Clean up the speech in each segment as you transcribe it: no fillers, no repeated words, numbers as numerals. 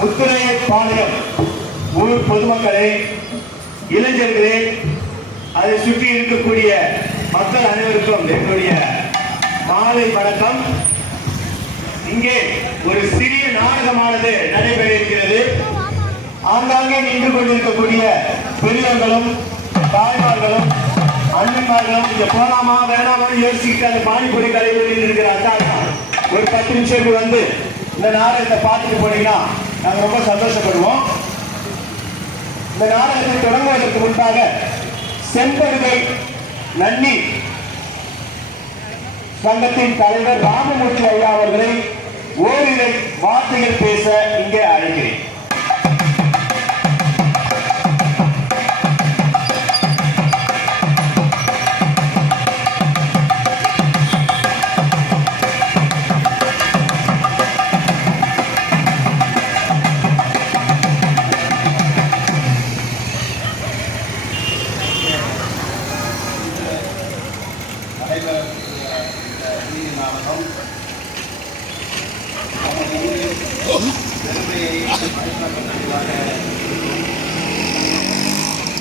முத்துரைப்பாளையம் ஊர் பொதுமக்களே, இளைஞர்களே, அதை சுற்றி இருக்கக்கூடிய மக்கள் அனைவருக்கும் என்னுடைய மாலை வணக்கம். இங்கே ஒரு சிறிய நாடகமானது நடைபெற இருக்கிறது. ஆங்காங்கே நின்று கொண்டிருக்கக்கூடிய பெரியவர்களும் தாய்மார்களும் அண்ணன்மார்களும் இங்க போலாமா வேணாமா யோசிச்சுட்டு அந்த பானிபுரி கடைகளில் இருக்கிற அக்கா ஒரு 10 நிமிஷத்துக்கு வந்து இந்த நாடகத்தை பார்த்துட்டு போனீங்கன்னா நாங்கள் ரொம்ப சந்தோஷப்படுவோம். இந்த நாடகத்தை தொடங்குவதற்கு முன்பாக செம்பருகை நன்னி சங்கத்தின் தலைவர் ராமமூர்த்தி ஐயா அவர்களை ஓரிரை வார்த்தைகள் பேச இங்கே அழைக்கிறேன்.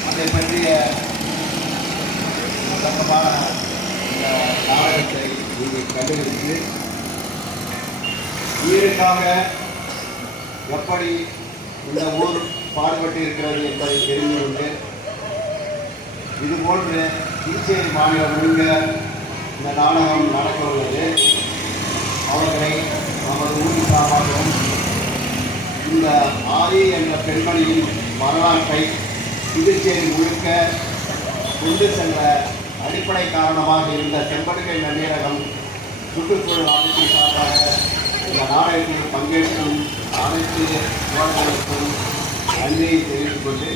அதை பற்றிய சம்பந்தமான இந்த நாடகத்தை நீங்கள் கண்டுபிடித்து உயிருக்காக எப்படி இந்த ஊர் பாடுபட்டு இருக்கிறது என்பதை தெரிந்து கொண்டு இதுபோன்று புதுச்சேரி மாநிலம் முழுக்க இந்த நாடகம் நடக்க உள்ளது. அவர்களை நமது ஊரின் சார்பாகவும் இந்த ஆதி என்ற பெண்மணியின் வரலாற்றை புதுச்சேரி முழுக்க கொண்டு சென்ற அடிப்படை காரணமாக இருந்த செம்படுகை நன்னீரகம் சுற்றுச்சூழல் அமைப்பின் சார்பாக இந்த நாடகத்தில் பங்கேற்கும் அனைத்து தோழர்களுக்கும் நன்றியை தெரிவித்துக் கொண்டு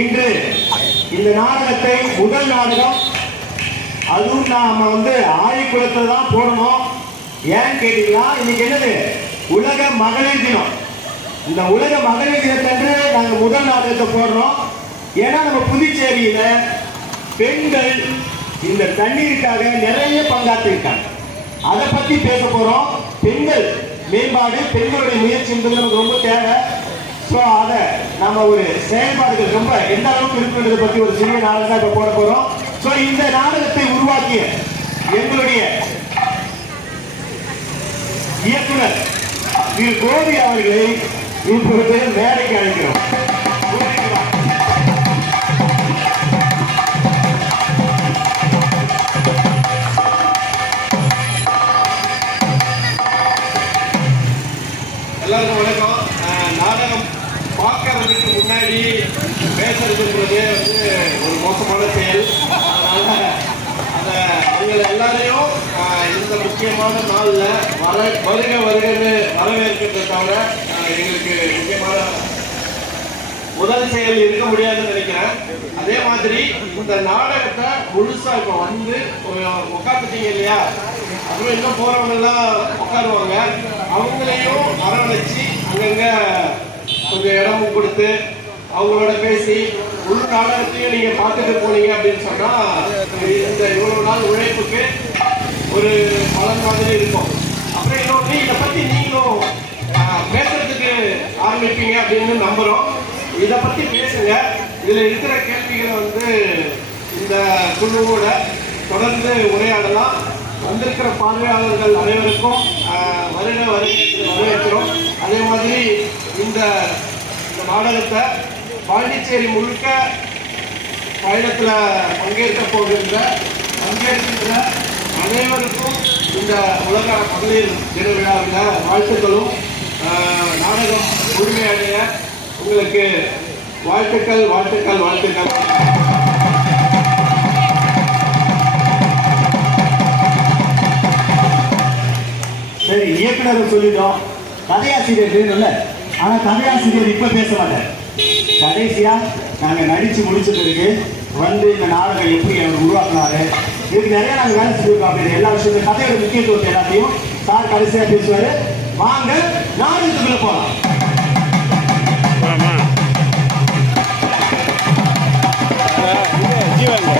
இன்று இந்த நாடகத்தை முதல் நாடகம் அதுவும் நாம ஆழிக்குளத்தில் தான் போடணும். ஏன்னு கேட்டீங்களா, இன்னைக்கு என்னது உலக மகளிர் தினம். இந்த உலக மகளிர் தினத்தன்று நாங்கள் முதல் நாடகத்தை போடுறோம். ஏன்னா நம்ம புதுச்சேரியில பெண்கள் இந்த தண்ணீருக்காக நிறைய பங்காற்றிருக்காங்க. அதை பத்தி பேச போறோம். பெண்கள் மேம்பாடு, பெண்களுடைய முயற்சி என்பது நமக்கு ரொம்ப தேவை. ஸோ அதை நம்ம ஒரு செயல்பாடுகள் ரொம்ப எந்த அளவுக்கு இருக்குன்றதை பத்தி ஒரு சிறிய நாடகம் தான் இப்ப போட போறோம். ஸோ இந்த நாடகத்தை உருவாக்கிய எங்களுடைய இயக்குனர் திரு கோபி அவர்களை இப்பொழுது மேடைக்கு அழைக்கிறோம். எல்லாருக்கும் வணக்கம். நாடகம் பார்க்கறதுக்கு முன்னாடி பேசுறதுன்றது ஒரு மோசமான செயல். அதனால அதை உங்களை எல்லாரையும் இந்த முக்கியமான நாளில் வருகன்னு வரவேற்கிறத தவிர எங்களுக்கு முக்கியமான முதல் செயல் இருக்க முடியாதுன்னு நினைக்கிறேன். அதே மாதிரி இந்த நாடகத்தை முழுசா இப்போ உட்காந்துட்டீங்க இல்லையா, அப்புறம் இன்னும் போறவங்க எல்லாம் உட்காருவாங்க. அவங்களையும் அரவணைச்சு அங்கங்க கொஞ்சம் இடமும் கொடுத்து அவங்களோட பேசி முழு நாடகத்தையும் நீங்க பார்த்துட்டு போனீங்க அப்படின்னு சொன்னா இந்த இவ்வளவு நாள் உழைப்புக்கு ஒரு பலன் மாதிரி இருக்கும். அப்புறம் இன்னொன்று இதை பத்தி நீங்களும் பேசுறதுக்கு ஆரம்பிப்பீங்க அப்படின்னு நம்புறோம். இதை பத்தி பேசுங்க. இதுல இருக்கிற கேள்விகளை இந்த குழுவோட தொடர்ந்து உரையாடலாம். வந்திருக்கிற பார்வையாளர்கள் அனைவருக்கும் வரவேற்கிறோம். அதே மாதிரி இந்த நாடகத்தை பாண்டிச்சேரி முழுக்க பயணத்தில் பங்கேற்கின்ற அனைவருக்கும் இந்த உலக மகளிர் தின விழாவில் வாழ்த்துக்களும் நாடகம் முழுமையடைய உங்களுக்கு வாழ்த்துக்கள் வாழ்த்துக்கள் வாழ்த்துக்கள். சரி, இயக்குனர் சொல்லிட்டோம், கதையாசிரியர் வேணும்ல. ஆனா கதையாசிரியர் இப்ப பேச மாட்டார். கடைசியா நாங்க நடிச்சு முடிச்ச பிறகு இந்த நாடகம் எப்படி அவர் உருவாக்குனாரு, இதுக்கு நிறைய நாங்கள் வேலை செஞ்சிருக்கோம் அப்படின்னு எல்லா விஷயத்தையும் கதையோட முக்கியத்துவத்தை எல்லாத்தையும் சார் கடைசியா பேசுவாரு. வாங்க நாடகத்துக்குள்ள போலாம். போலாமா? ஜீவாங்க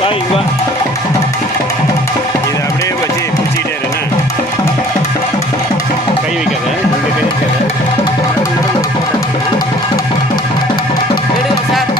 சார் இங்க வா. இதை அப்படியே வச்சு பிடிச்சிக்கிட்டே இருண்ணா. கை வைக்காத, இங்கே கை வைக்காத. எடுங்க சார்.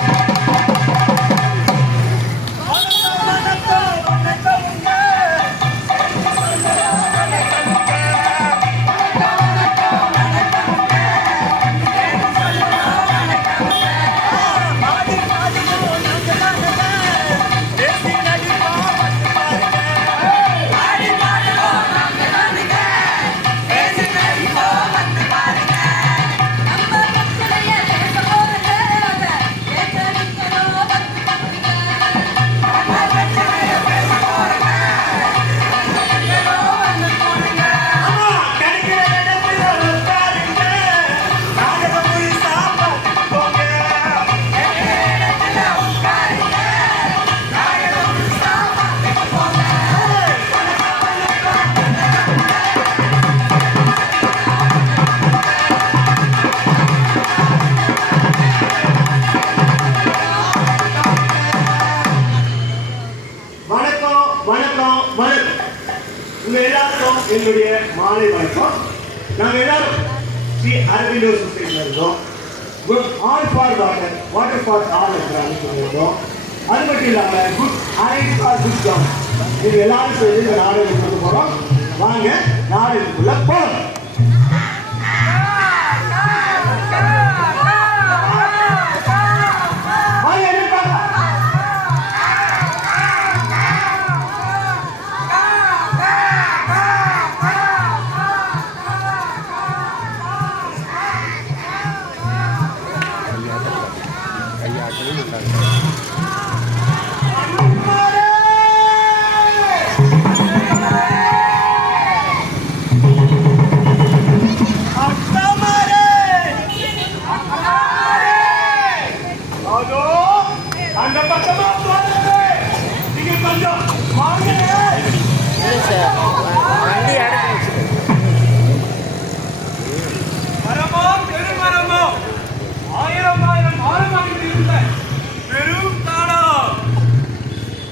வணக்கம் வணக்கம் வணக்கம். உங்க எல்லாருக்கும் என்னுடைய மாலை வணக்கம். நாங்க எல்லாரும் ஸ்ரீ அரவிந்தோ சொசைட்டில இருக்கோம். Good all for water, water for all என்று சொல்லியிருக்கோம். அது மட்டும் இல்லாம good ice for good jam. இது எல்லாரும் சேர்ந்து இந்த நாடகத்துக்கு போறோம். வாங்க நாடகத்துக்குள்ள போறோம். வாங்க எதிர்பார்க்க. அந்த பக்கமா போறது. நீங்க கொஞ்சம் வாங்க. இல்லை சார், வண்டி அடக்கி மரமோ பெருமரமோ ஆயிரம் ஆயிரம் ஆழமாக இருந்த பெரும் காடோ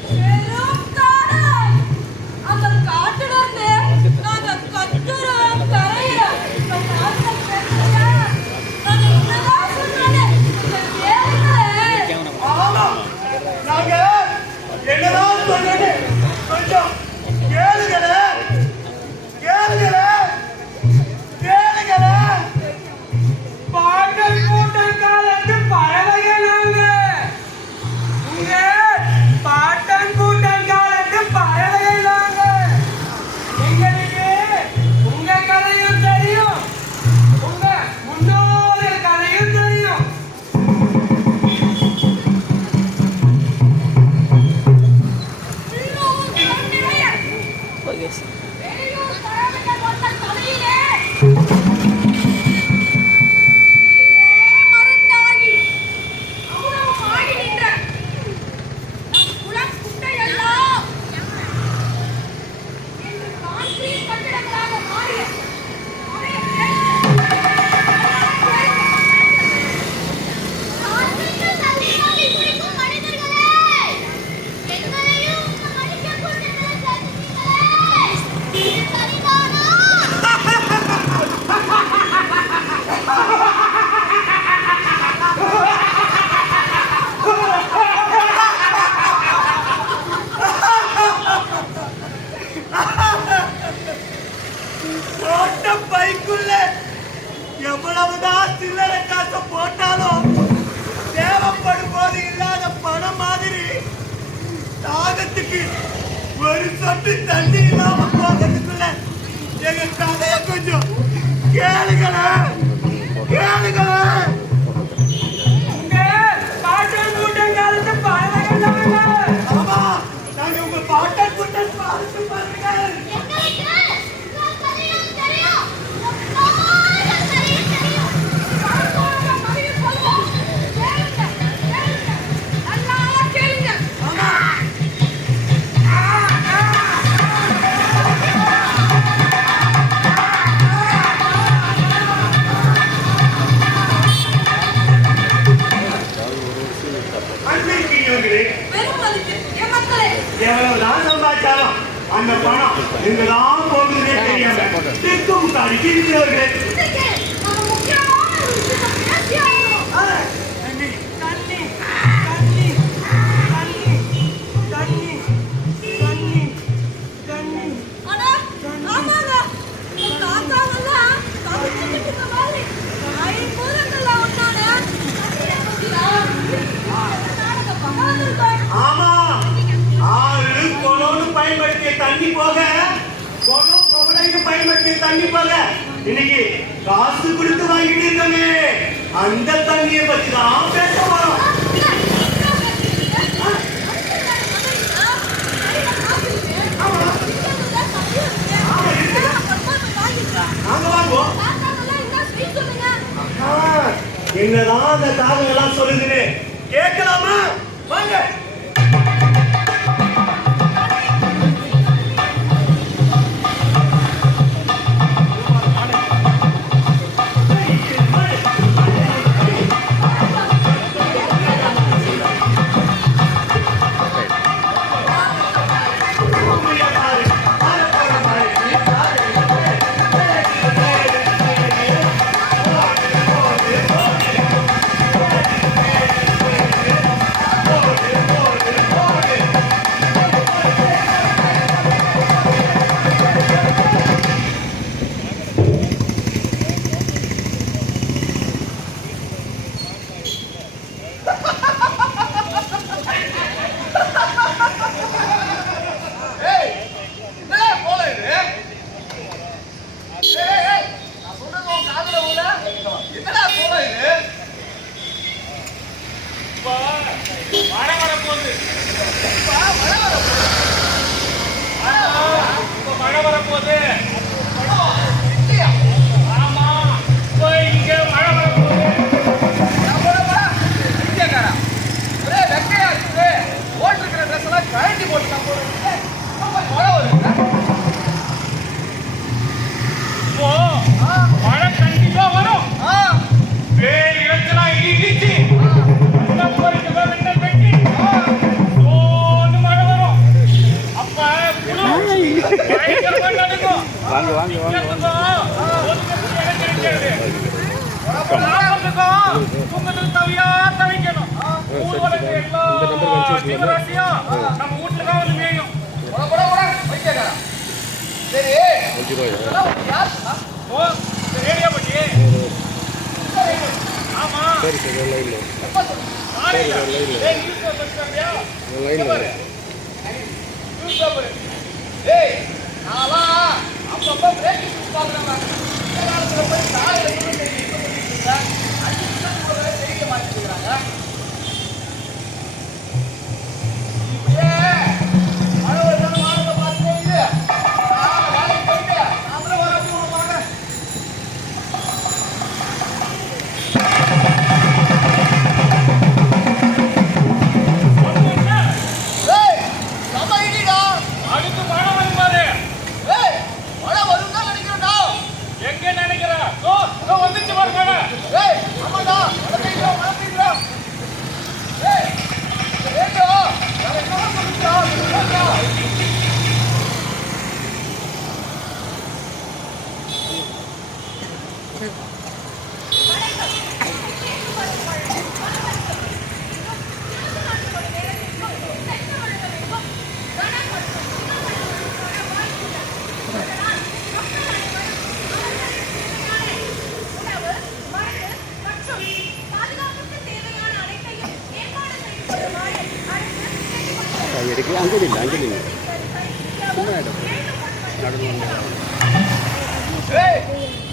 பெரும் காடு. அந்த காட்டுல இருந்து நாங்க கத்துறோம், கரையிறோம். இப்ப காட்டுல பேசுறீங்க. நாங்க என்னதான் சொன்னாலும் இந்த கேளுங்களேன். ஆமா, நாங்க என்னதான் சொன்னது கொஞ்சம் கேளுங்களே, கேளுங்களே, கேளுங்களே. பாட்டல் கூட்டம் காலத்து பறவைகளாங்க. உங்க பாட்டன் கூட்டம் காலத்து பறவைகளாங்க. எங்களுக்கு உங்க கதையும் தெரியும், உங்க முன்னோர்கள் கதையும் தெரியும். இன்னும் கண்ணிலே ஓகே சார். பெரியோர் தரவிட்ட கொண்ட கதையிலே மருந்தாகி அமுதமாகி நின்ற நம் குலம் குட்டையெல்லாம் இன்று கான்கிரீட் கட்டிடங்களாக மாறிய பழைய போட்ட பைக்குள்ள எவ்வளவுதான் சில்லறை காசை போட்டாலும் தேவைப்படும் போது இல்லாத பணம் மாதிரி தாகத்துக்கு ஒரு சொட்டு தண்ணி இல்லாம போகிறதுக்குள்ள எங்க கதைய கொஞ்சம் கேளுங்களேன், கேளுங்களேன். உங்க பாட்டன் கூட்டம் காலத்து பறவைகளாங்க. ஆமா, நாங்க உங்க பாட்டன் கூட்டம் பார்த்து பாருங்கள். நல்லா கேளுங்க. ஆமா, எவ்வளவுதான் சம்பாதிச்சாலும் அந்த பணம் எங்கதான் போகுதுன்னே தெரியாம திக்கும் தாடிக்கு இருக்கிறவர்களே. இன்னைக்கு நம்ம முக்கியமான ஒரு விஷயத்தை பேசி ஆகணும். தண்ணி தண்ணி தண்ணி தண்ணி தண்ணி தண்ணி தண்ணி அட, ஆமாங்க. இந்த தாத்தாவெல்லாம் தவிச்சுக்கிட்டு இருக்க மாதிரி ஐம்பூதங்கள்ல ஒண்ணானே தண்ணியை பத்தியா? இந்த நாடக பகவான்கள் ஆமா, ஆறு குளம்னு பயன்படுத்திய தண்ணி போக குளம் குவளைன்னு பயன்படுத்திய தண்ணி போக இன்னைக்கு காசு கொடுத்து வாங்கிட்டு இருக்கோமே அந்த தண்ணியை பத்தி தான் பேச போறோம். நாங்க வாங்குவோம். என்னதான் அந்த காரணம் எல்லாம் சொல்லுதுன்னு கேட்கலாமா? வாங்க. வாங்க வாங்க வாங்க சரி சரி லைன்ல அப்பப்போ பிரேக் பார்க்குறாங்க போய் சாலையில் செய்ய மாட்டேங்கிறாங்க. இப்படியே மழை வருஷம் மாடத்தை பார்த்துட்டு வேலைக்கு போயிட்டு அப்புறம் வரப்போ வாங்க. அடுத்து மழை வரும் பாரு. மழை வரும் தான் நினைக்கிறேன்டா. எங்க நினைக்கிற? வந்துச்சு பாரு மழை. ஆமாடா, மழை பெய்யும் மழை பெய்யும். ஏண்டா வேற என்ன பண்ணுறா? எடுக்க அங்கே இல்லை அங்கே இல்லை சும்மா இடம் நடந்து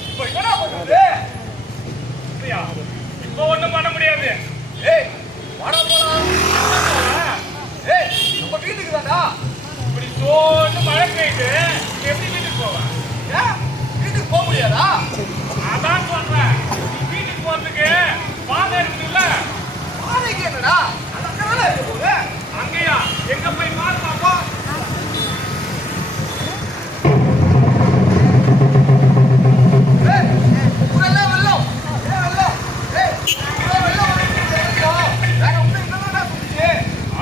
இப்போ என்னடா பண்ணுறது? இப்போ ஒன்றும் பண்ண முடியாது. வாடா போலாம். நம்ம வீட்டுக்கு தான்டா. இப்படி சோன்னு மழை பெய்யுது, எப்படி வீட்டுக்கு போவேன்? வீட்டுக்கு போக முடியாதா? அதான் சொல்றேன், வீட்டுக்கு போறதுக்கு பாதை இருக்குல்ல. பாதைக்கு என்னடா? அந்த காலை போகுது. அங்கேயா? எங்க போய் பாரு பாப்போம்.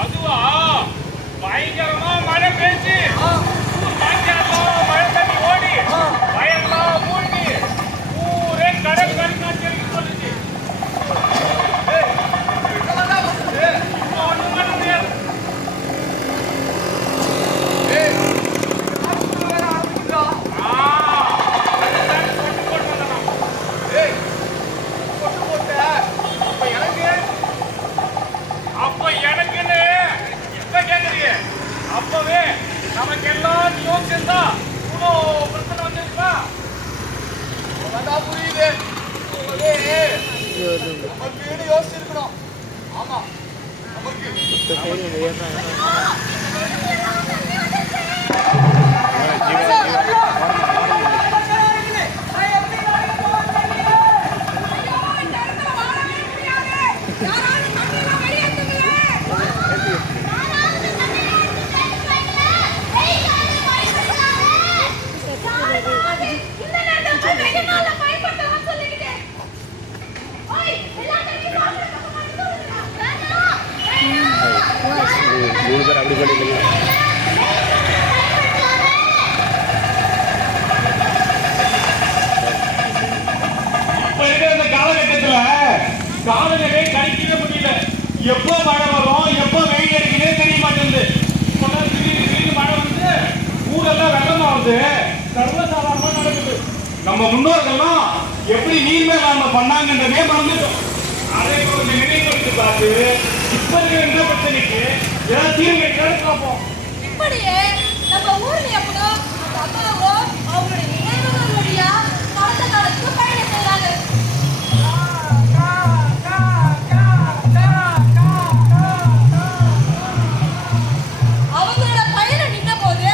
அதுவா பயங்கரமா பேசி சாயங்காலம் மழை தண்ணி ஓடி வயல்லாம் மூழ்கி ஊரே கடல் கண்காட்சி சொல்லுச்சு. ஒண்ணும் பண்ண முடியாது. அப்ப எனக்குன்னு எப்ப கேக்குறீங்க? அப்பவே நமக்கு எல்லாம் யோசிச்சிருந்தா இவ்வளோ பிரச்சனை வந்துருக்கா? புரியுது. நமக்கு யோசிச்சிருக்கணும். ஆமா நமக்கு மூணு பேர் அப்படி பண்ணிக்கலைங்க. இப்ப இருக்கிற இந்த காலகட்டத்துல காலநிலை கணிக்கவே முடியல. எப்போ மழை வரும், எப்போ வெயில் அடிக்குதே தெரிய மாட்டேங்குது. இப்பெல்லாம் திடீர்னு மழை வந்து ஊரெல்லாம் வெள்ளமாகுது. சர்வசாதாரணமா நடக்குது. நம்ம முன்னோர்கள்லாம் எப்படி நீர் மேலாண்மை பண்ணாங்கன்றதே மறந்துட்டோம். அதை கொஞ்சம் நினைவுபடுத்தி பார்த்து இப்ப இருக்கிற பிரச்சனைக்கு ஏதாவது தீர்வு கிடைக்காது பார்ப்போம். இப்படியே நம்ம ஊர்ல எப்போ அந்த அம்மாவோ அவங்களுடைய நினைவுகள் வழியா கடந்த காலத்துக்கு பயணம் செய்றாங்க. அவங்களோட பயணம் நின்ற போது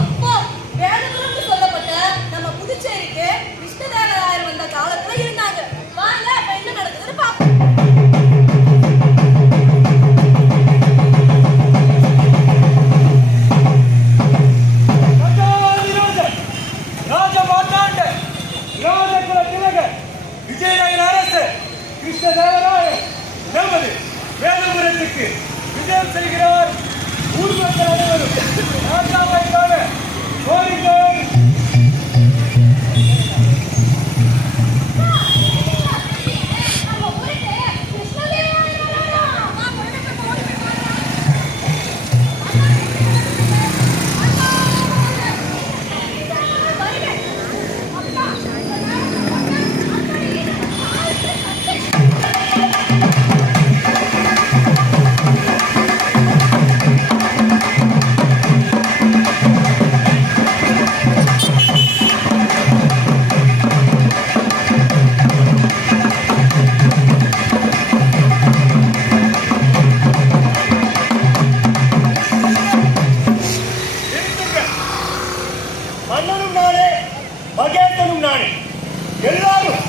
அப்போ வேலூர்னு சொல்லப்பட்ட நம்ம புதுச்சேரிக்கு கிருஷ்ணதேவராயர் வந்த காலத்துல இருந்தாங்க. வாங்க அப்ப என்ன நடக்குதுன்னு பார்ப்போம். விஜயநகர அரசு கிருஷ்ணதேவராயர் நமது வேலுபுரத்துக்கு விஜயம் செய்கிறார். ஊர் மக்கள் அனைவரும் ராஜாவை காண கோரிக்கை. நம்ம ஊருக்கு கிருஷ்ணதேவராயர் வராரா? அம்மா கொண்டு போய் மன்னனும் நானே, மகேசனும் நானே. எல்லாரும்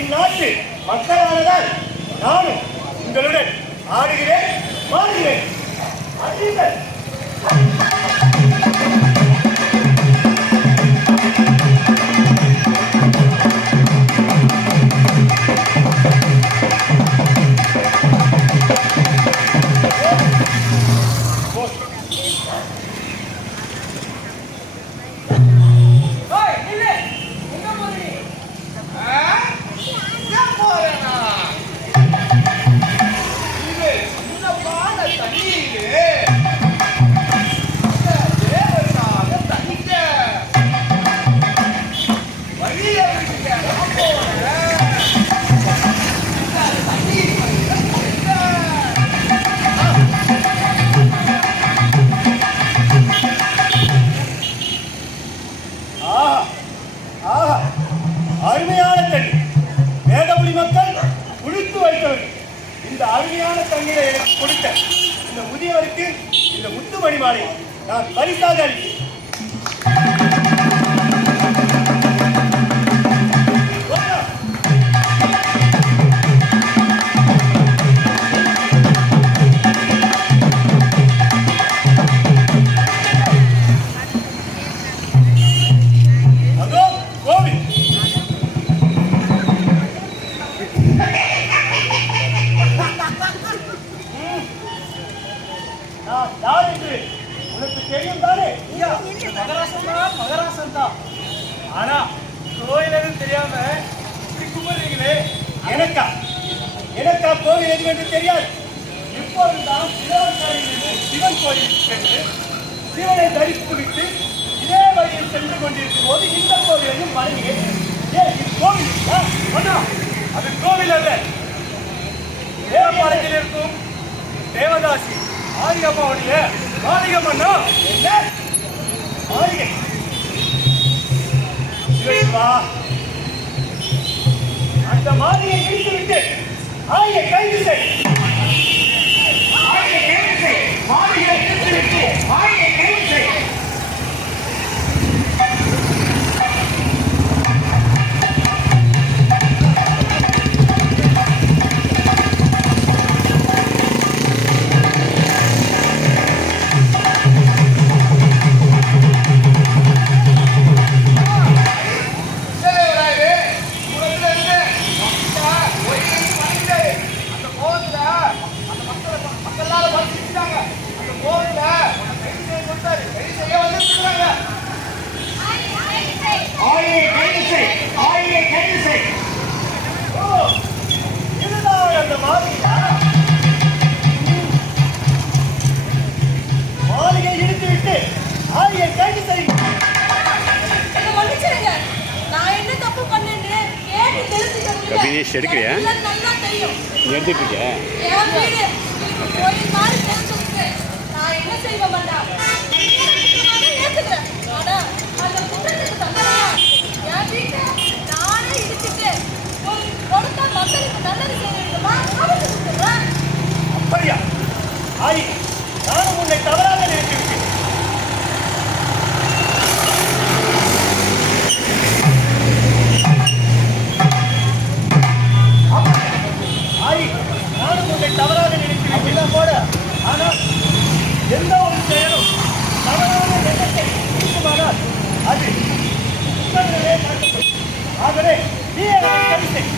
இந்நாட்டு மக்களானதால் நானும் உங்களுடன் ஆடுகிறேன், பாடுகிறேன். அறியுங்கள். அருமையான தண்ணி. வேதபுரி மக்கள் குளித்து வைத்தவர்கள். இந்த அருமையான தண்ணீரை எனக்கு கொடுத்த இந்த முதியவருக்கு இந்த முத்துமணி மாலை நான் பரிசாக அளிக்கிறேன். அதோ கோவில். நான் யார் என்று உனக்கு தெரியும் தானே? ஐயா, மகராசன் தான், மகராசன் தான். ஆனா கோயில் எதுவும் தெரியாம இப்படி கும்பிடுறீங்களே. எனக்கா கோயில் எது என்று தெரியாது. இப்போதுதான் சிவன் கோயில் சென்று சிவனை தரித்து விட்டு இதே வழியில் சென்று கொண்டிருக்கும் போது இந்த கோவிலையும் வணங்கினேன். இது கோவில் அண்ணா, அது கோவில் அல்ல. தேவபாளையத்தில் இருக்கும் தேவதாசி ஆரியம்மாவுடைய மாளிகமன்னா என்ன மாளிகை? அந்த மாளிகை இடித்து விட்டு ஆரிய கைது செய். ஆயியை கைது செய். மாளிகையை இடித்துவிட்டு ஆயியை கைது செய். ஆயியை கைது செய். ஆயியை கைது செய். இதுதான் அந்த மாளிகையா? மாளிகை இடித்து விட்டு ஆரிய கைது செய். என்னை மன்னிச்சிடுங்க. நான் என்ன தப்பு பண்ணேன்னு கேட்டு தெரிஞ்சுக்கணும். அபினேஷ் எடுக்கிறியா? நல்லா தெரியும். நீ எடுத்துட்டு இருக்கியா? என் வீடு இதுக்கு கோயில் மாதிரி தெரிஞ்சிருக்கு. நான் என்ன செய்வ மாட்டேன். ஏத்துக்கிறேன். ஆனா அந்த குற்றத்துக்கு தண்டனையா என் வீட்டை நானே இடிச்சுட்டு கொடுத்தா மக்களுக்கு நல்லது செய்ய வேண்டுமா? அவருக்கு கொடுத்துருவேன். அப்படியா? ஆரி, நானும் உன்னை தவறாக நினைத்திருக்கேன். ஆரி, நானும் உன்னை தவறாக நினைத்திருக்கேன் போட. ஆனால் எந்த ஒரு செயலும் தவறான எண்ணத்தை இருக்குமானால் அது உத்தரவிலே காட்டப்படும். ஆகவே நீ அதை சரி செய்.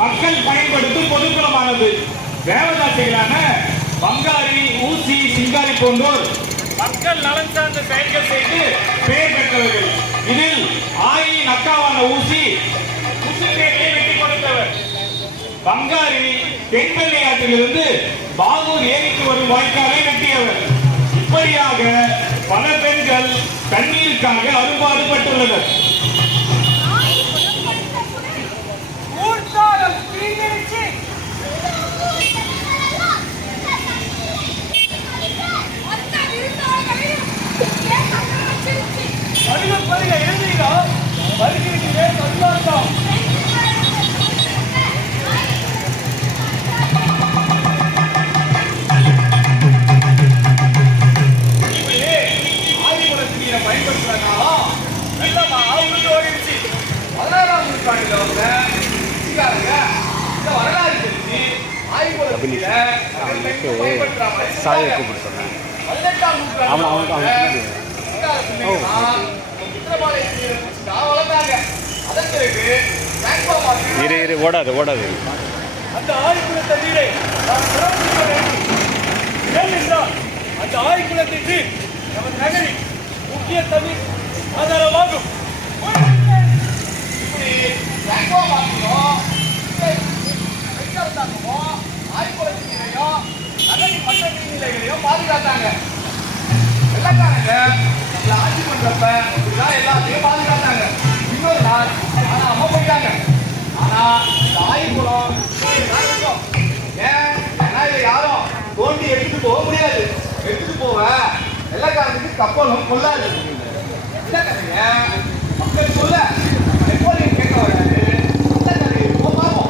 மக்கள் பயன்படுத்தும் பொதுக்குளமானது. தேவதாசிகளான பங்காரி, ஊசி, சிங்காரி போன்றோர் மக்கள் நலன் சார்ந்த செயல்கள் செய்து பெயர் பெற்றவர்கள். இதில் ஆயின் அக்காவான ஊசி முசுப்பேட்டை வெட்டி கொடுத்தவர். பங்காரி தென்பெண்ணை ஆற்றிலிருந்து பாகூர் ஏரிக்கு வரும் வாய்க்காலை வெட்டியவர். இப்படியாக பல பெண்கள் தண்ணீருக்காக அரும்பாடுபட்டுள்ளனர். சாயை கூப்பிட்டு சொன்னேன். ஆமாம் அவனுக்கு இரு ஓடாது ஓடாது. அந்த ஆய்குலத்தை நீரை நாம் சிறப்பிக்க வேண்டும். ஏனென்றால் அந்த ஆய்குலத்திற்கு நமது நகரில் முக்கிய தண்ணீர் ஆதாரமாகும். இப்படி ஆய்குலத்தின் நீரையும் நகரின் மற்ற நீர்நிலைகளையும் பாதுகாத்தாங்க. வெள்ளக்காரங்க நம்மள ஆட்சி பண்றப்ப இப்படிதான் எல்லாத்தையும் பாதுகாத்தாங்க. இன்னொரு நாள் ஆனா அம்மா போயிட்டாங்க. ஆனா இந்த ஆய்குலம் ஏன்னா இதை யாரும் தோண்டி எடுத்துட்டு போக முடியாது. எடுத்துட்டு போவ வெள்ளக்காரனுக்கு கப்பலும் கொள்ளாது. என்ன கதைங்க மக்கள் சொல்ல எப்போதையும் கேட்க வராது. அந்த கதையை பார்ப்போம்.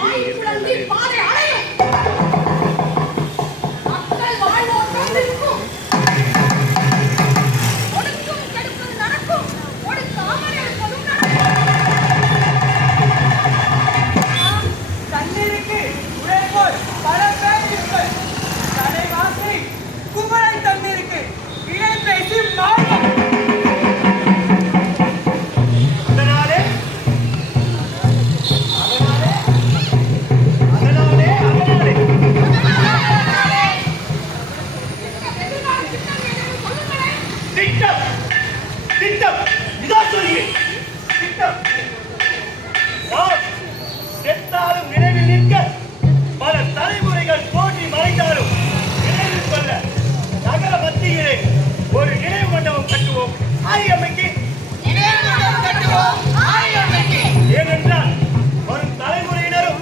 வாய் சுழந்தி பாதை அடையும். மக்கள் வாழ்வோட்டம் இருக்கும். ஒடுக்கும் கெடுப்பது நடக்கும். ஒடுக்காமல் இருப்பதும் நடக்கும். தண்ணீருக்கு உழைப்போர் பல பேர் இருப்பர். தலைவாசி குமரை தண்ணீருக்கு இணை பேசி மாறும். அதனாலே திட்டம் திட்டம் இதான் சொல்கிறேன். திட்டம் நாம் செத்தாலும் நினைவில் நிற்க, பல தலைமுறைகள் தோன்றி மறைந்தாலும் நினைவில் கொள்ள நகர மத்தியிலே ஒரு நினைவு மண்டபம் கட்டுவோம். ஆரியம்மைக்கு ஏனென்றால் வரும் தலைமுறையினரும்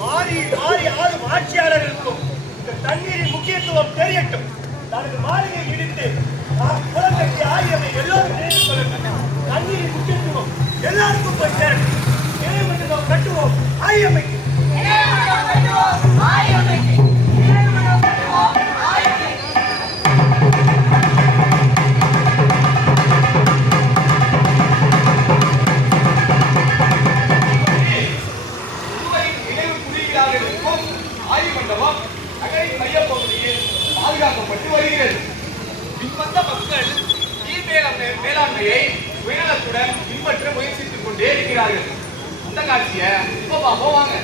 மாறி மாறி ஆளும் ஆட்சியாளர்களுக்கும் இந்த தண்ணீரின் முக்கியத்துவம் தெரியட்டும். தனது மாளிகை இடித்து குளம் கட்டி ஆரியம்மை எல்லோரும் நினைவு கொள்ளட்டும். தண்ணீரின் முக்கியத்துவம் எல்லாருக்கும் போய் சேரட்டும். நினைவு மண்டபம் கட்டுவோம். ஆரியம்மைக்கு நினைவு குறியீடாக இருக்கும் ஆய்வு மண்டபம் நகரின் மையப்பகுதியில் பாதுகாக்கப்பட்டு வருகிறது. இவ்வந்த மக்கள் நீர் மேலாண்மையை உயர்நலத்துடன் பின்பற்ற முயற்சித்துக் கொண்டே இருக்கிறார்கள். அந்த காட்சியை இப்ப பார்ப்போம் வாங்க.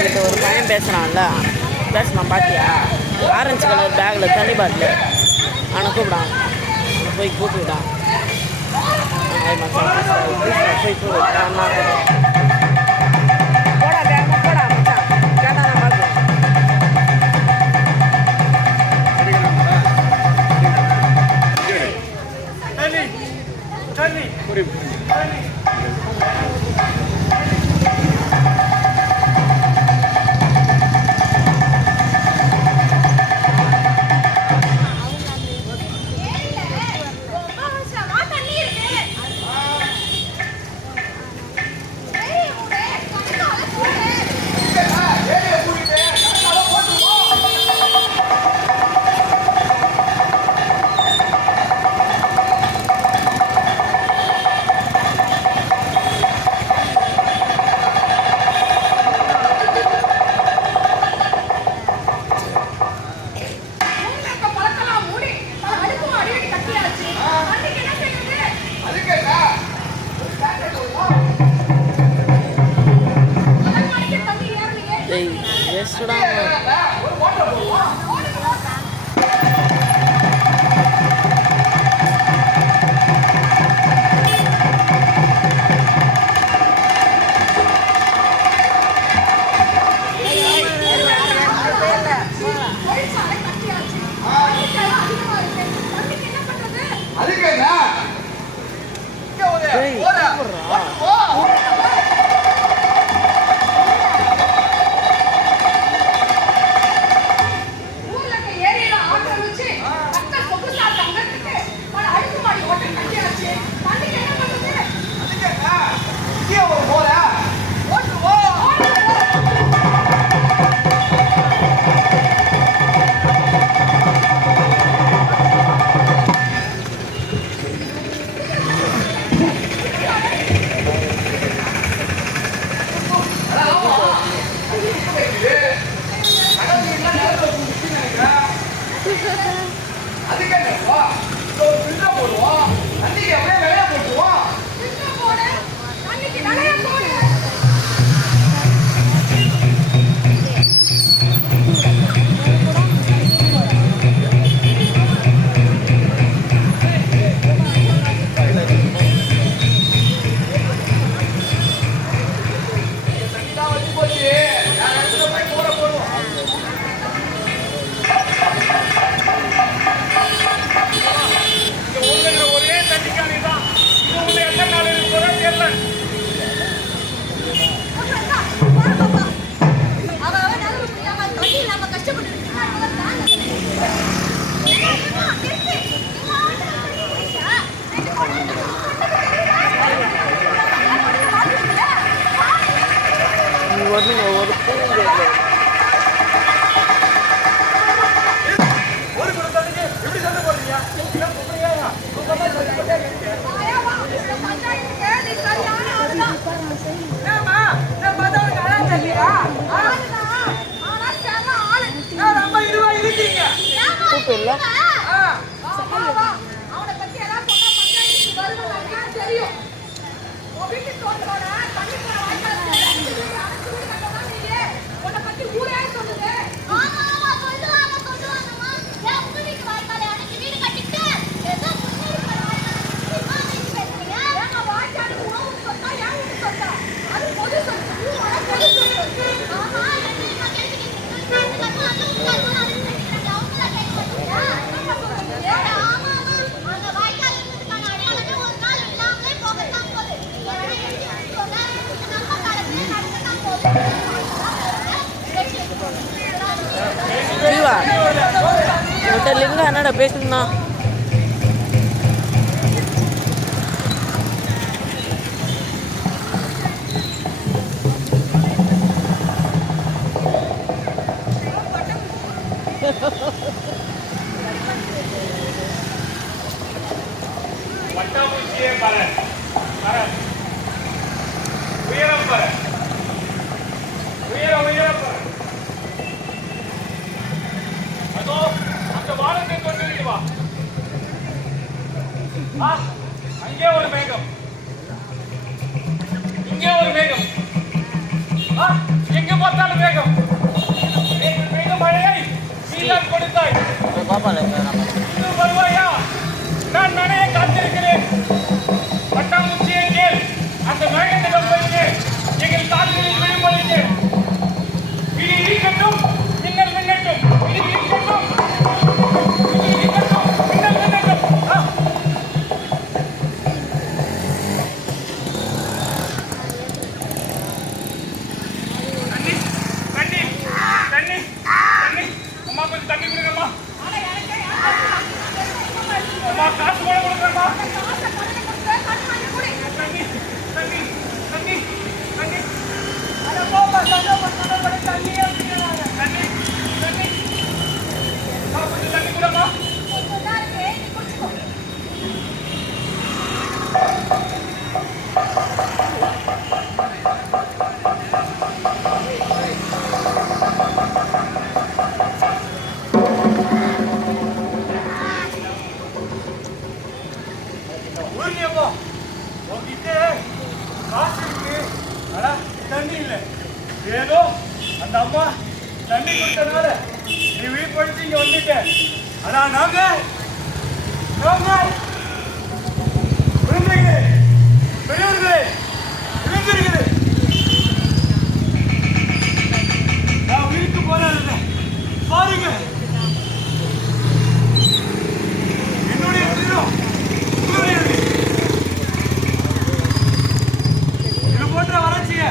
கிட்ட ஒரு பையன் பேசுகிறான்ல, பேசுனான் பாத்தியா? ஆரஞ்சு கலர் பேக்கில் தண்ணி பாட்டில் அவனை கூப்பிடான். அவனை போய் கூப்பிட்டான். போய் கூப்பிட்டான். போடா வேகமாக போடா மச்சான். கேட்டா நான் பார்க்குறேன். தண்ணி தண்ணி தண்ணி ஒரு வருதுங்க ஒரு பூண்டு ஒரு குடம் தண்ணிக்கு எப்படி சண்டை போடுறீங்க? இதெல்லாம் குப்பையா? பஞ்சாயத்துக்கு நீ சரியான ஆளுதான். ஏம்மா, நான் பார்த்தா உனக்கு அழகா தெரியலையா? ஆனா செம ஆளு. நான் ரொம்ப இதுவா இருக்கீங்க. கூட்டு இல்லை ஆ, அவனை பத்தி எல்லாம் சொன்னா பஞ்சாயத்துக்கு வருவதா தெரியும். உன் வீட்டுக்கு தோன்றோட தண்ணி போற வாய்க்கால் வீடு கட்டணும்னா நீங்க உன்னை பத்தி ஊரே சொல்லுது. ஆமா ஆமா சொல்லுவாங்கம்மா. ஏன் உங்க வீட்டு வாய்க்கால அன்னைக்கு வீடு கட்டிட்டு ஏதோ முன்னாடி பேசுறீங்க. ஏங்க வாய்க்காலுக்கு உணவு சொத்தா ஏன் வீட்டு சொத்தா? அது பொது சொத்து. ஊரோட பொது சொத்து. ஆமா என்ன கேள்வி கேக்குறீங்க? அவங்கள கேட்கறீங்க. ஆமா ஆமா அந்த வாய்க்கால் இருந்ததுக்கான அடையாளமே ஒரு நாள் இல்லாமலே போகத்தான் போகுது. நீங்க வேணா எழுதி வச்சுக்கோங்க. நம்ம காலத்துல நடக்கத்தான் போகுது. ஜீவா உங்கள்கிட்ட லிங்கம் என்னடா பேசுனா பட்டாம்பூச்சியே பாரு. பாரு. உயரம் பாரு. உயரம் பாரு. அதோ அந்த வானத்தை கொண்டு வா. அங்கே ஒரு மேகம், இங்கே ஒரு மேகம். எங்க பார்த்தாலும் மேகம். மேகம் மழையை நீதான் கொடுத்தாய். பாப்பால இன்னும் வருவாயா? நான் நனைய காத்திருக்கிறேன். பட்டாம்பூச்சியை கேள். அந்த மேகத்திடம் போயிட்டு எங்கள் கால்களில் விழும்படிக்கு இடி இடிக்கட்டும், மின்னல் மின்னட்டும். இடி இடிக்கட்டும், மின்னல் மின்னட்டும். தண்ணி தண்ணி தண்ணி தண்ணி. அம்மா கொஞ்சம் தண்ணி கொடுங்கம்மா. அம்மா காசு கூட கொடுக்குறேம்மா. தண்ணி தண்ணி தண்ணி தண்ணி. அட போப்பா, சந்தோஷப்படி தண்ணியே குடிக்கிறாங்க. தண்ணி தண்ணி. கொஞ்சம் தண்ணி கொடுமா. கொஞ்சம் தான் இருக்கு, நீ குடிச்சுக்கோ. ஊர்லயப்பா உங்ககிட்ட காசு இருக்கு, ஆனா தண்ணி இல்லை. ஏதோ அந்த அம்மா தண்ணி கொடுத்தனால நீ விழிப்படுத்தி இங்க வந்துட்ட. ஆனா நாங்க விழுந்துருக்குது, பெரியவர்களே விழுந்திருக்குது. நான் வீட்டுக்கு போறேன் பாருங்க. என்னுடைய தீரம் உங்களுடையது. இது போன்ற வறட்சிய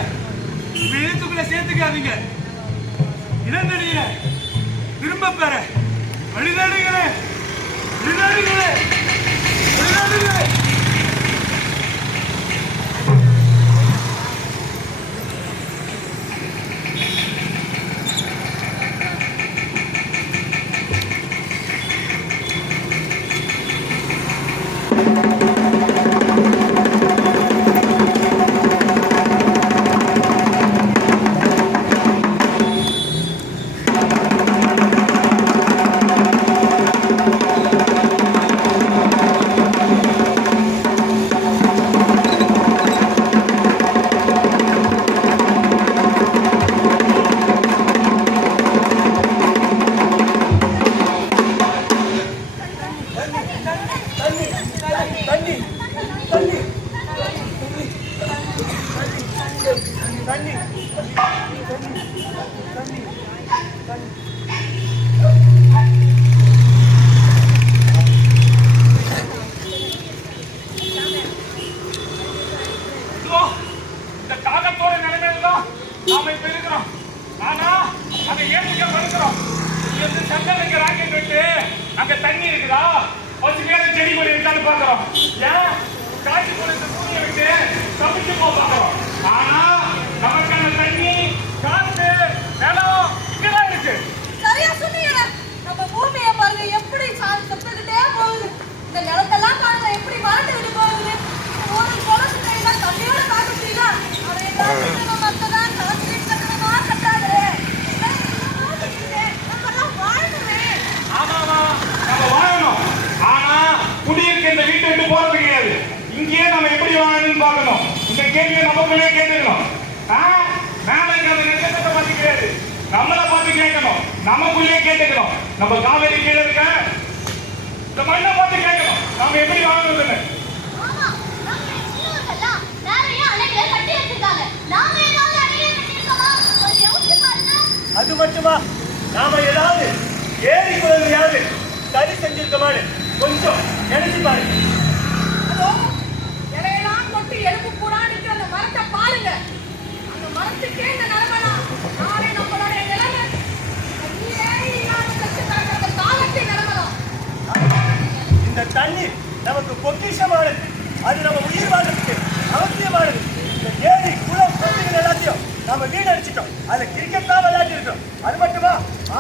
எழுத்துக்குள்ள சேர்த்துக்காதீங்க. இளந்தடிய திரும்ப பெற வழிநாடுகளே, வழிநாடுகளே, வழிநாடுகளே. இந்த காகத்தோட நிலைமையில தான் நாம இப்ப இருக்கிறோம். ஆனா அங்க ஏன் படுக்கிறோம். இங்க சங்கல் இங்க ராக்கெட் விட்டு அங்க தண்ணி இருக்குதா, கொஞ்சம் மேல செடி கொடி இருக்கான்னு பாக்குறோம். ஏன் காய்ச்சி கொடுத்த பூமியை விட்டு தப்பிச்சு போக பாக்குறோம். ஆனா நமக்கான தண்ணி கேள்வியை நமக்குள்ளே கேட்டுக்கணும். நாளைக்கு அந்த நட்சத்திரத்தை பார்த்து கிடையாது, நம்மளை பார்த்து கேட்கணும். நமக்குள்ளே கேட்டுக்கணும். நம்ம காவேரி கீழே இருக்க இந்த மண்ணை பார்த்து கேட்கணும், நாம எப்படி வாழணும்னு. ஆமா, நம்ம சின்னவர்கள்லாம் நிறைய அணைகளை கட்டி வச்சிருக்காங்க. நாம ஏதாவது அணைகளை கட்டியிருக்கோமா? கொஞ்சம் யோசிச்சு பாருங்க. அது மட்டுமா, நாம ஏதாவது ஏரி குளங்களையாவது சரி செஞ்சிருக்கோமான்னு கொஞ்சம் நினைச்சு பாருங்க. அதோ இலையெல்லாம் கொட்டி எலும்பு கூடா நிக்கிற அந்த மரத்தை பாருங்க. அந்த மரத்துக்கே இந்த நிலைமைனா நாளை நம்மளுடைய நிலைமை நீரே இல்லாத கஷ்டப்படுற காலத்தின் நிலைமைதான். இந்த தண்ணீர் நமக்கு பொக்கிஷமானது. அது நம்ம உயிர் வாழ்றதுக்கு அவசியமானது. இந்த ஏரி குளம் சொத்துகள் எல்லாத்தையும் நாம வீணடிச்சிட்டோம். அதுல கிரிக்கெட் தான் விளையாடி இருக்கோம். அது மட்டுமா,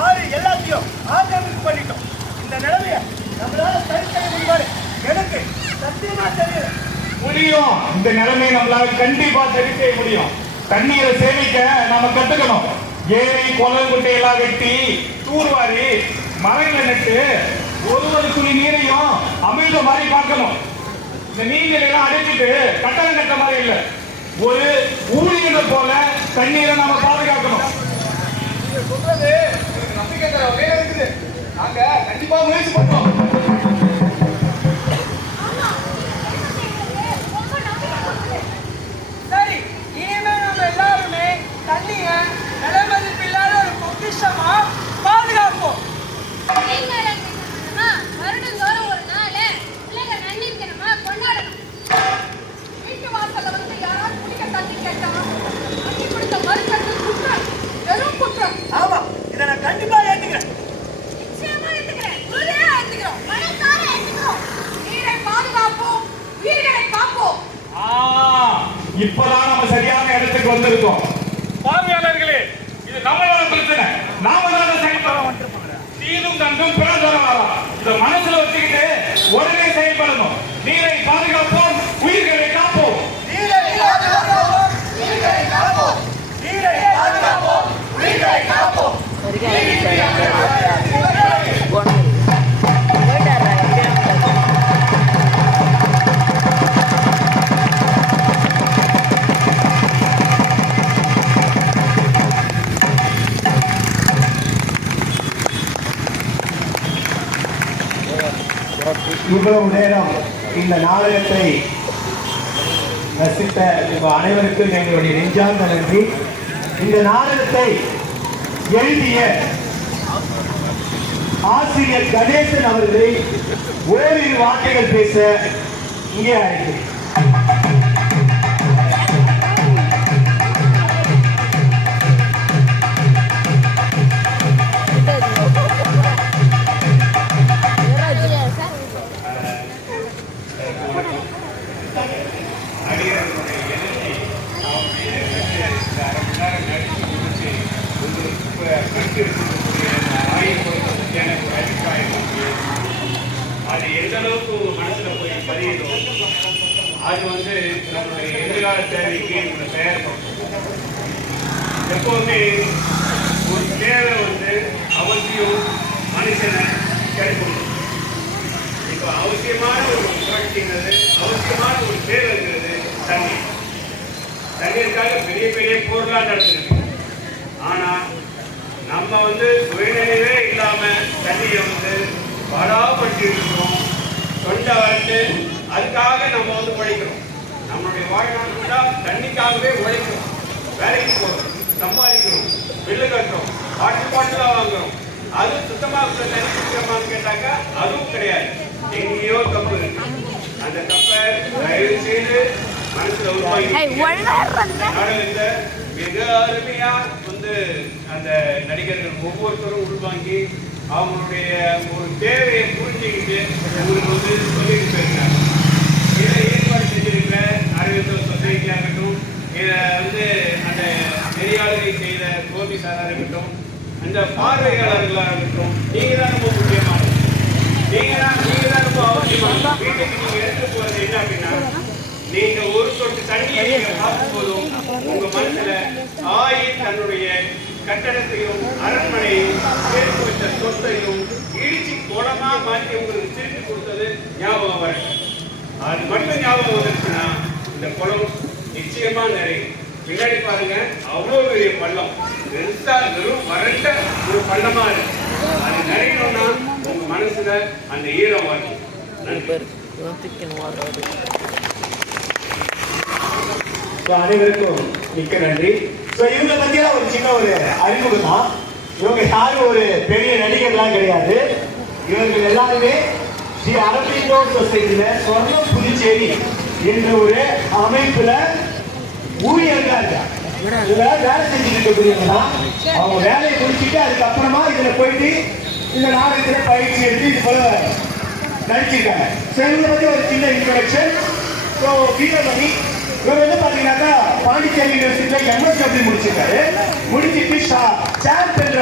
ஆறு எல்லாத்தையும் ஆக்கிரமிப்பு பண்ணிட்டோம். இந்த நிலைமைய நம்மளால சரி செய்ய முடியாது. எனக்கு சத்தியமா தெரியல. முடியும். இந்த நிலைமையை நம்மளால கண்டிப்பா சரி செய்ய முடியும். தண்ணீரை சேமிக்க நாம கத்துக்கணும். ஏரி குளம் குட்டை எல்லாம் வெட்டி தூர்வாரி மரங்களை நட்டு ஒரு துளி நீரையும் அமிழ்த மாதிரி பார்க்கணும். இந்த நீங்களை எல்லாம் அடைச்சிட்டு கட்டணம் கட்ட மாதிரி இல்லை, ஒரு ஊழியரை போல தண்ணீரை நாம பாதுகாக்கணும். நீங்க சொல்றது எனக்கு நம்பிக்கை தர வகையில இருக்குது. நாங்க கண்டிப்பா முயற்சி பண்றோம். ஆமா, ரொம்ப நம்பிக்கை கொடுக்குது. சரி, இனிமே நம்ம எல்லாருமே தண்ணிய நிலமதிப்பில்லாத ஒரு பொக்கிஷமா பாதுகாப்போம். வருடந்தோறும் ஒரு நாள் பிள்ளைங்க நன்னீர் தினமா கொண்டாடணும். வீட்டு வாசல்ல வந்து யாராவது குடிக்க தண்ணி கேட்டா தண்ணி குடிக்க மறுக்கிறது குற்றம், வெறும் குற்றம். ஆமா, இதை நான் கண்டிப்பா ஏத்துக்கிறேன். நிச்சயமா ஏத்துக்கிறேன், உறுதியா ஏத்துக்கிறோம். மனசார ஏத்துக்கிறோம். நீரை பாதுகாப்போம், உயிர்களை காப்போம். இப்பதான் நம்ம சரியான இடத்துக்கு வந்திருக்கோம். பார்வையாளர்களே, இது நம்மளோட பிரச்சனை. நாம தான் செயல்பட தீதும் தண்டும் பிறந்தவராம். இதை மனசுல வச்சுக்கிட்டு உடனே செயல்படணும். நீரை பாதுகாப்போம், உயிர்களை காப்போம். நீரை பாதுகாப்போம், உயிர்களை காப்போம். நீரை பாதுகாப்போம், உயிர்களை காப்போம். இவ்வளவு நேரம் இந்த நாடகத்தை ரசித்த உங்கள் அனைவருக்கும் எங்களுடைய நெஞ்சார்ந்த நன்றி. இந்த நாடகத்தை எழுதிய ஆசிரியர் கணேசன் அவர்களை ஓரிரு வார்த்தைகள் பேச இங்கே அழைக்கிறேன். அது எந்த அளவுக்கு உங்க மனசுல போய் பதியுதோ அது வந்து நம்மளுடைய எதிர்கால தேவைக்கு உங்களை தயார்படுத்தும். எப்பவுமே ஒரு தேவை வந்து அவசியம் மனுஷனை கிடைக்கும். இப்போ அவசியமான ஒரு புரட்சிங்கிறது, அவசியமான ஒரு தேவைங்கிறது தண்ணீர். தண்ணீருக்காக பெரிய பெரிய போர்லாம் நடத்துருக்கு. ஆனா நம்ம வந்து சுயநினைவே இல்லாம தண்ணியை வந்து பாடாப்பட்டு இருக்கிறோம். தொண்டை வளர்த்து அதுக்காக நம்ம வந்து உழைக்கிறோம். நம்மளுடைய வாழ்நாள் ஃபுல்லா தண்ணிக்காகவே உழைக்கிறோம். வேலைக்கு போகிறோம், சம்பாதிக்கிறோம், பில்லு கட்டுறோம், பாட்டிலாக வாங்குறோம். அது சுத்தமாக தண்ணி குடிக்கிறோமான்னு கேட்டாக்கா அதுவும் கிடையாது. எங்கேயோ தப்பு இருக்கு. அந்த தப்பை தயவு செய்து மனசுல உருவாக்கி நாடகத்தை மிக அருமையா வந்து அந்த நடிகர்கள் ஒவ்வொருத்தரும் உள்வாங்கி அவங்களுடைய ஒரு தேவையை புரிஞ்சுக்கிட்டு உங்களுக்கு வந்து சொல்லிட்டு போயிருக்காங்க. இதை ஏற்பாடு செஞ்சிருக்கிற அறிவியல் சொசைட்டி ஆகட்டும், இதை வந்து அந்த நெறியாளரை செய்த கோபி சாராக இருக்கட்டும், அந்த பார்வையாளர்களாக இருக்கட்டும், நீங்க தான் ரொம்ப முக்கியமானது. நீங்க தான் ரொம்ப அவசியமான. வீட்டுக்கு நீங்க எடுத்துட்டு போறது என்ன அப்படின்னா, நீங்க ஒரு சொட்டு தண்ணியை நீங்க பார்க்கும் போதும் உங்க மனசுல ஆயில் தன்னுடைய கட்டடத்தையும் அரண்மனையும் சேர்த்து வச்ச சொத்தையும் இடிச்சு குளமா மாற்றி உங்களுக்கு திருப்பி கொடுத்தது ஞாபகம் வர. அது மட்டும் ஞாபகம் வந்துருச்சுன்னா இந்த குளம் நிச்சயமா நிறையும். பின்னாடி பாருங்க, அவ்வளவு பெரிய பள்ளம், பெருசா வெறும் வறண்ட ஒரு பள்ளமா இருக்கு. அது நிறையணும்னா உங்க மனசுல அந்த ஈரம் வரணும். நன்றி. அனைவருக்கும் மிக்க நன்றி. இவங்களை பத்தியா ஒரு சின்ன ஒரு அறிமுகம் தான். இவங்க யாரும் ஒரு பெரிய நடிகர்லாம் கிடையாது. இவர்கள் எல்லாருமே ஸ்ரீ அரபிந்தோ சொசைட்டில சொர்ணம் புதுச்சேரி என்ற ஒரு அமைப்புல ஊழியர்களா இருக்காங்க. இதுல வேலை செஞ்சுட்டு இருக்கக்கூடியவங்க. அவங்க வேலையை முடிச்சுட்டு அதுக்கப்புறமா இதுல போயிட்டு இந்த நாடகத்துல பயிற்சி எடுத்து இது போல நடிச்சிருக்காங்க. இவங்களை பத்தி ஒரு சின்ன இன்ட்ரோடக்ஷன். வீரமணி இவர் வந்து பாத்தீங்கன்னாக்கா பாண்டிச்சேரி யூனிவர்சிட்டியில MSW முடிச்சிருக்காரு. முடிச்சிட்டு சார் என்ற